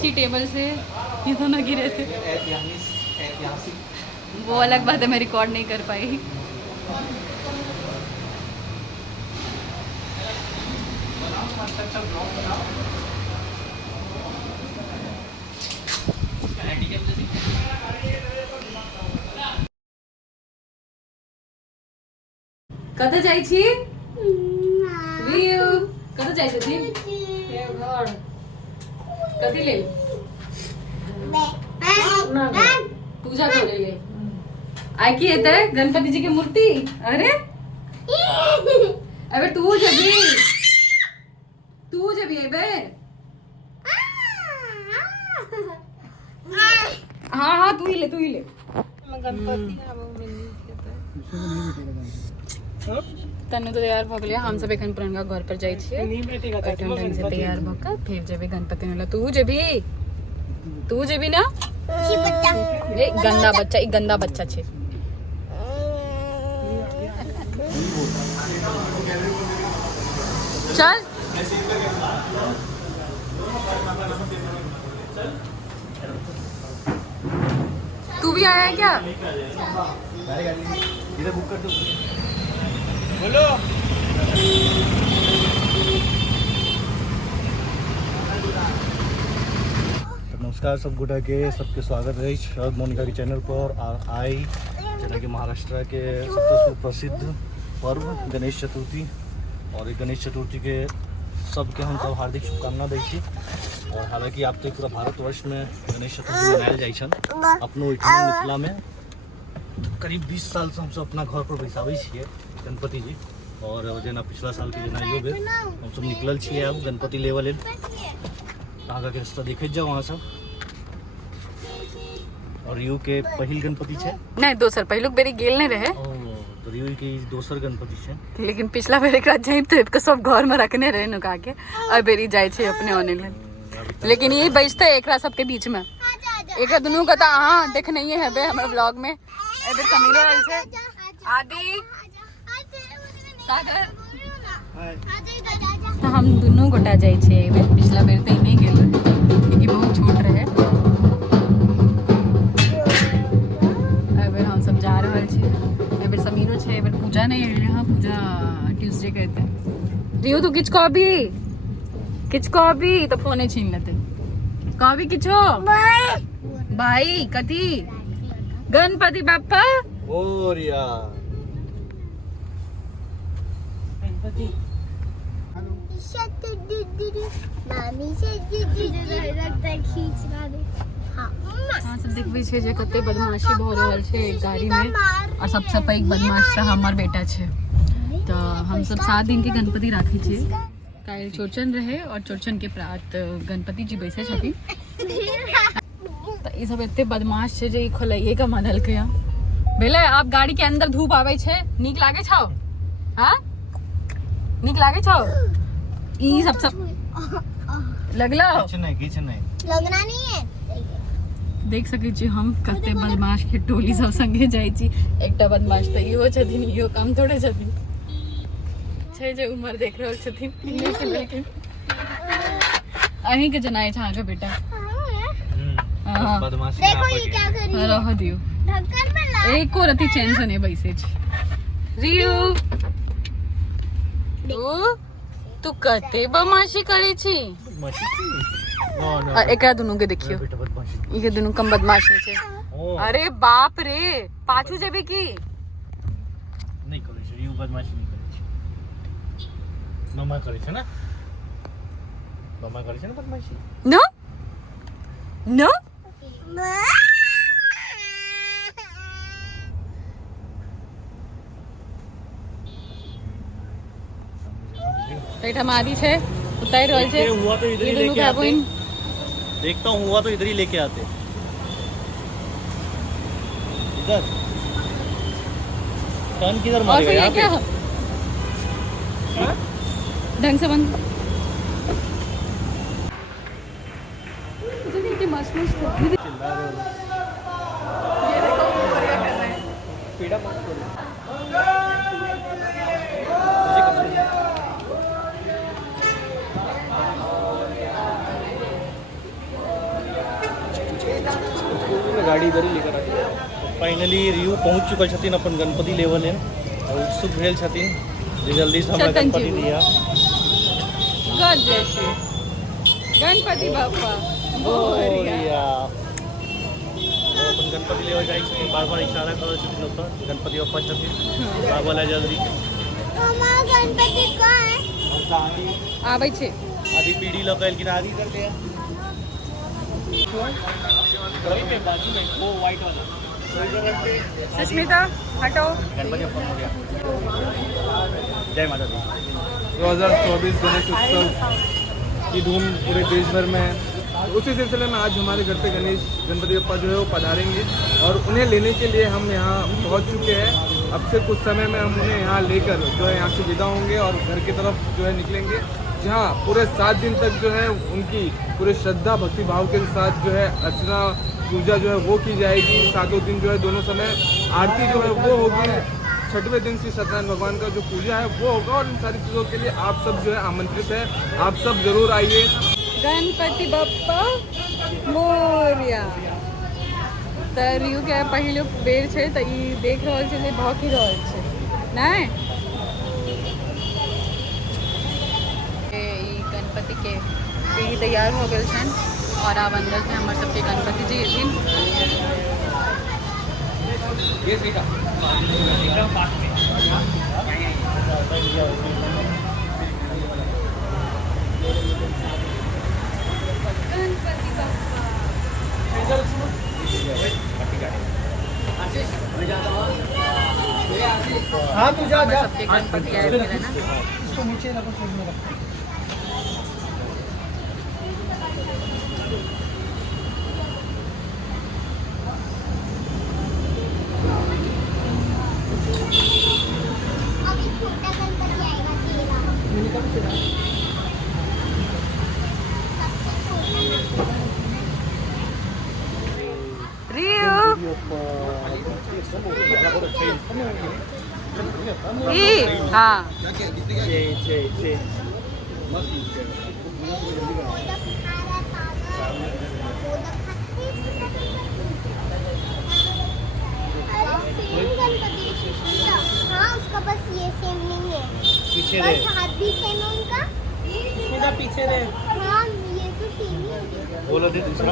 इसी टेबल से ये दोनों गिरे थे। वो अलग बात है, मैं रिकॉर्ड नहीं कर पाई। कत जाइ छी रियू, कत जाइ छी घर कथी ले पूजा करे ले आइ की हेतै गणपति जी के मूर्ति। अरे अबे तू जबी एबे। हाँ हाँ तू ही ले गणपति तने तो तैयार भऽ गेलियै। हम सब एखन पुरनका घर पर जाइ छियै, ढंग से तैयार भऽ कऽ फिर जेबै गणपति मेला। तू जेबी ना? ए गंदा बच्चा, ई गंदा बच्चा छै। चल तू भी आया है क्या? इधर बुक कर दो। बोलो नमस्कार सब गोटा के, सबके स्वागत है शरद मोनिका के चैनल पर। आई जेना कि महाराष्ट्र के सबसे सुप्रसिद्ध पर्व गणेश चतुर्थी, और गणेश चतुर्थी के सबके हम सब हार्दिक शुभकामना दै छी। और हालांकि आप तो पूरा भारतवर्ष में गणेश चतुर्थी मनायल जाइ छन, अपनो मिथिला में करीब 20 साल से हम सब अपना घर पर बैसाबै छियै गणपति जी। और जेना पिछला साल के जेना यो बेर हम सब निकलल छियै अब गणपति लेवल लेल। आगा के रास्ता देखैत जाओ वहाँ सब। और रियू के पहिल गणपति छे नहीं दोसर, पहिलुक बेरी गेल नहीं रहे। तो रियू के दोसर गणपति छे, लेकिन पिछला बेर एकरा जाइब तो एक सब घर में रखने रहे नुका के, अब बेरी जाय छे अपने ओने ले। लेकिन ये बजते एकरा सबके बीच में एकरा दुनू का हाँ देख नहीं है बे हमारे ब्लॉग में। एबे समीरो रहल छे, आदि सागर तो हम दोनों गोटा जाय छे। एबे पिछला बेर तो नहीं गेल क्योंकि बहुत छोट रहे। एबे हम सब जा रहल छे। एबे समीरो छे, एबे पूजा नहीं है यहाँ, पूजा ट्यूसडे कहते हैं। रियो तो किछ भी तो फोने छीन लेते। कभी किछो भाई कथी गणपति बाप्पा ओरिया हाँ सब देखबै छे जे कते बदमाशी भ रहल छे एक गाड़ी में। और सबसे पैघ बदमाश तो हमर बेटा छे। तो हम सब 7 दिन के गणपति राखी छे। काल चौरचन रहे और चौरचन के प्रात गणपति जी बैसे छथिन। तो ये सब एते बदमाश छे जे खोलाइए का मानल के भेले। आप गाड़ी के अंदर धूप आवे छे, नीक लागे छौ? हाँ नीक लागे छौ? ई सब लगलो किछ नहीं लगना नहीं है। देख सके छी हम कते बदमाश के टोली सब संगे जाई छी। एकटा बदमाश त इहो छथिन, इहो काम थोड़े छथिन छै जे उम्र देख रहल छथिन। इन्ने से लेकिन अहीं के जनाई छा के बेटा। हां बदमाशी देखो ये क्या कर रही है। रह दियो ढक्कन पे ला। एको रति चैन से नहीं बैसे छी। रियू तू कते बदमाशी करे छी। एकरा दुनू के देखियो, ये दुनू कम बदमाश नहीं छे। अरे बाप रे पाछू जेबे की नहीं करे छे, यू बदमाशी नहीं करे छे। मम्मा करे छे ना, मम्मा करे छे ना बदमाशी। नो नो बेटा मादी छे उतार रहल छे। हुआ तो इधर ही लेके आते। देखता हूँ हुआ तो इधर ही लेके आते। इधर टर्न किधर मारेगा यहाँ पे? ढंग से बंद। मस्त मस्त ये देखो बढ़िया कर रहे हैं। पीड़ा मत करो। गाड़ी इधर ही लेकर आती है। फाइनली रिव्यू पहुंच चुकल छथिन अपन गणपति लेवल है और उत्सुक भेल छथिन जे जल्दी से हमरा चेतन जी। गणपति दिया। God bless you. Ganpati Bappa Morya. Upon Ganpati level जाए छथिन, बार बार इशारा करै छथिन ओतऽ गणपति बाप्पा छथिन, बाबा जल्दी मामा गणपति कहाँ है? आबै छै। आधी पीढ़ी लऽ कऽ कि आधी कर दिया वही पे बाजू में वो व्हाइट वाला तो इधर रख के सुष्मिता हटो। गणपति बाप्पा हो गया। जय माता दी। 2024 गणेश उत्सव की धूम पूरे देश भर में है। तो उसी सिलसिले में आज हमारे घर पे गणपति बप्पा जो है वो पधारेंगे और उन्हें लेने के लिए हम यहाँ पहुँच चुके हैं। अब से कुछ समय में हम उन्हें यहाँ लेकर जो है यहाँ से विदा होंगे और घर की तरफ जो है निकलेंगे, जहाँ पूरे 7 दिन तक जो है उनकी पूरे श्रद्धा भक्ति भाव के साथ जो है अर्चना पूजा जो है वो की जाएगी। 7 दिन जो है दोनों समय आरती जो है वो होगी। 6वें दिन श्री सत्यनारायण भगवान का जो पूजा है वो होगा और इन सारी चीज़ों के लिए आप सब जो है आमंत्रित है। आप सब जरूर आइए। गणपति बाप्पा मोरया। तऽ रियू के पहिलो बेर छै तऽ ई देख रहल छै जे भौंकी रहल छै नहि। ई गणपति के पीढ़ी तैयार हो गेल छनि और आब अंदर से हमर सबके गणपति जी एथिन। हाँ तू जा जा सबके गणपति आए हुए हैं ना। इसको नीचे रखो, फ्रिज में रखो। अभी छोटा गणपति आएगा 13। रियू ई हाँ हाँ उसका बस ये सेम नहीं है, पीछे बस रे हाथ भी सेम है उनका। पीछे रहे हाँ ये तो सेम ही है। बोलो दे दूसरा।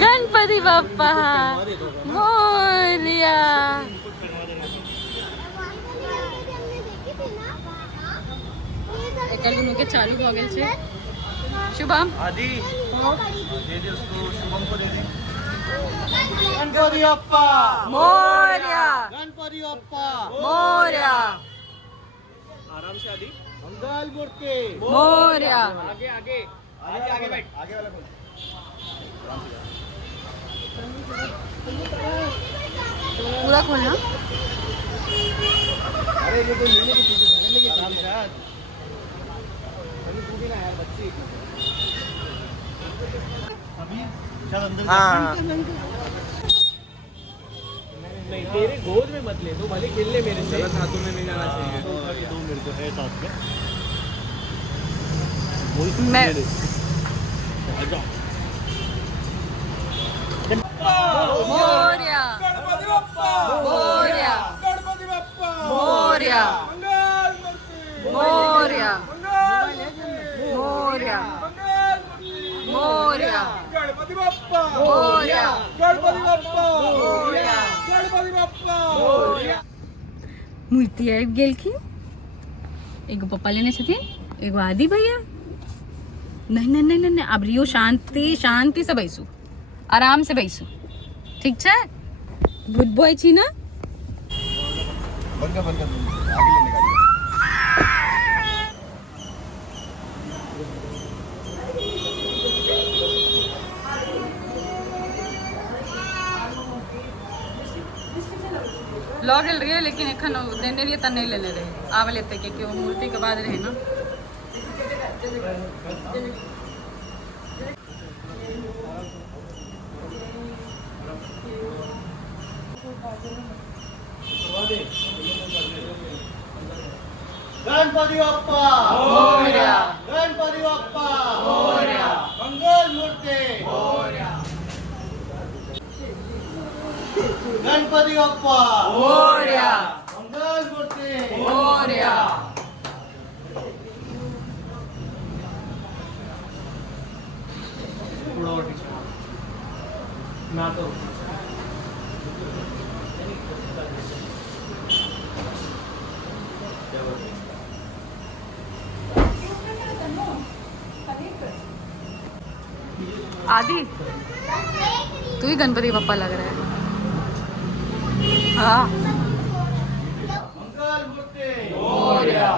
गणपति बाप्पा मोरया। एकल दुनू के चालू हो गेल छै। शुभम आदि दे दे उसको, शुभम को दे दे। गणपति बाप्पा मोरया गणपति बाप्पा मोरया आराम से आदि। मंगल मूर्ति मोरया। आगे आगे आगे आगे बैठ, आगे वाला खोल। पूरा खोलना। अरे ये तो लेने की चीज है, लेने की चीज है। अभी चल अंदर। हाँ नहीं, तेरे गोद में मत ले, तो भले खेल ले मेरे से। गलत हाथों में नहीं जाना चाहिए। दो मेरे को है साथ में। मैं मोरया गणपति बप्पा मोरया गणपति बप्पा मोरया मंगल मूर्ति मोरया मंगल मोरया मोरया गणपति बप्पा मोरया गणपति बप्पा गणपति बप्पा मूर्ति आबि गेलखिन। एगो पप्पा लेने छथिन, एगो आदि भैया। नहीं नहीं नहीं नहीं, अब रियो शांति शांति से बैसू, आराम से बैसू, ठीक छै। गुड बॉय छी ना। बंद कर आगे लेने का। लऽ गेल रहिए लेकिन एखन देने रहिए तऽ नहीं लेने रहे। आब लेते क्योंकि वो मूर्ति के बाद रहे ना। गणपती बाप्पा मोरया. गणपती बाप्पा मोरया. मंगल मूर्ती गणपती बाप्पा मोरया. मंगल मूर्ती मोरया. आदि तू ही गणपति बप्पा लग रहा है. हाँ. मंगल मूर्ती मोरया.